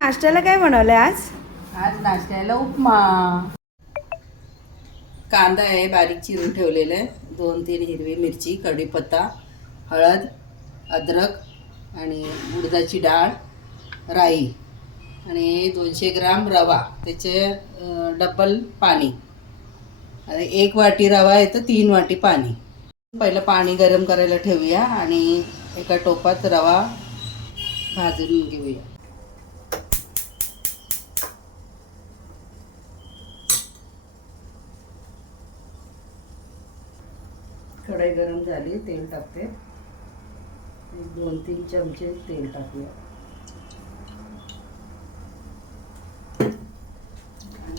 नाश्त्याला काय बनवलंय आज? आज नाश्त्याला उपमा. कांदा आहे बारीक चिरून ठेवलेला आहे, 2-3 हिरवी मिरची, कढीपत्ता, हळद, अद्रक आणि उडदाची डाळ, राई आणि 200 ग्राम रवा, त्याचे डबल पाणी. आणि 1 वाटी रवा आहे तर 3 वाटी पाणी. पहिलं पाणी गरम करायला ठेवूया आणि एका टोपात रवा भाजून घेऊया. कढई गरम झाली, तेल टाकते. 2-3 चमचे तेल टाकूया.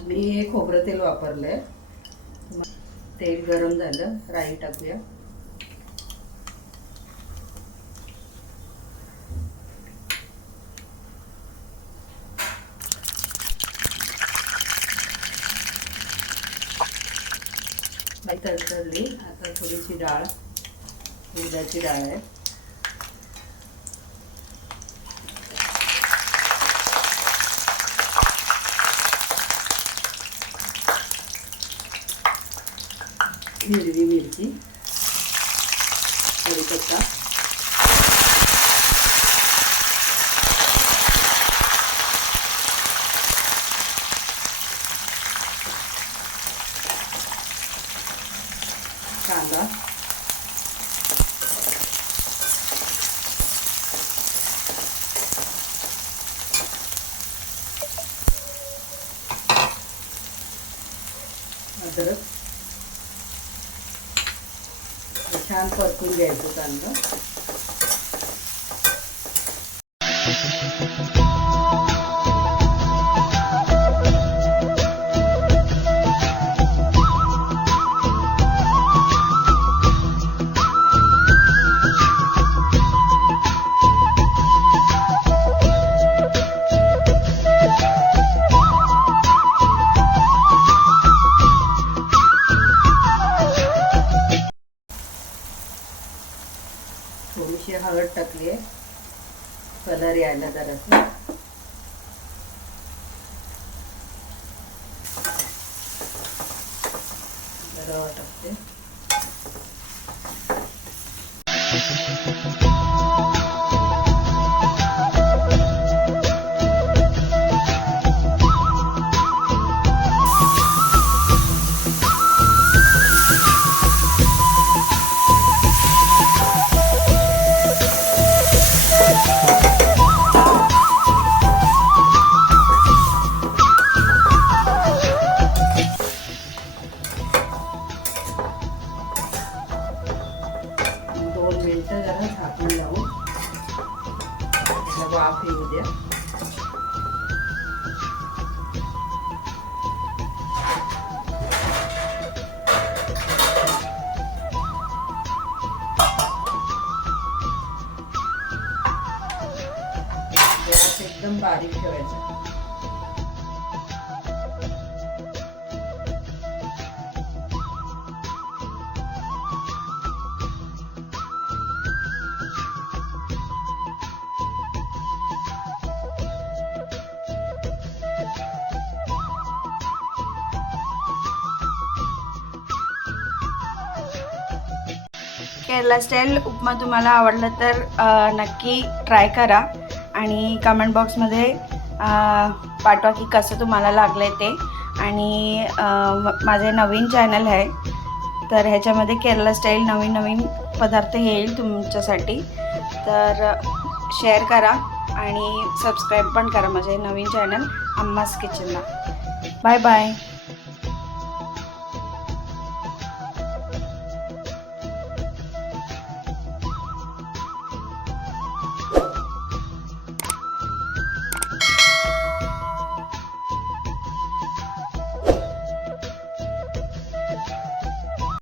मी हे खोबरं तेल वापरलंय. तेल गरम झालं, राई टाकूया. राई तडतडली, आता थोडीशी डाळ, उडदाची डाळ आहे. हिरवी मिरची, कढीपत्ता, कांदा, अद्रक. छान परतून घ्यायचं कांदा. थोडीशी हळद टाकली आहे, कलर यायला जरासं. रवा टाकते. जरा झाकून लावून वाफ येऊ द्या. गॅस एकदम बारीक ठेवायचा. केरला स्टाईल उपमा तुम्हाला आवडला तर नक्की ट्राय करा आणि कमेंट बॉक्समध्ये पाठवा की कसं तुम्हाला लागलं आहे ते. आणि माझे नवीन चॅनल आहे तर ह्याच्यामध्ये केरला स्टाईल नवीन नवीन पदार्थ येईल तुमच्यासाठी. तर शेअर करा आणि सबस्क्राईब पण करा माझे नवीन चॅनल अम्मास किचनला. Bye bye.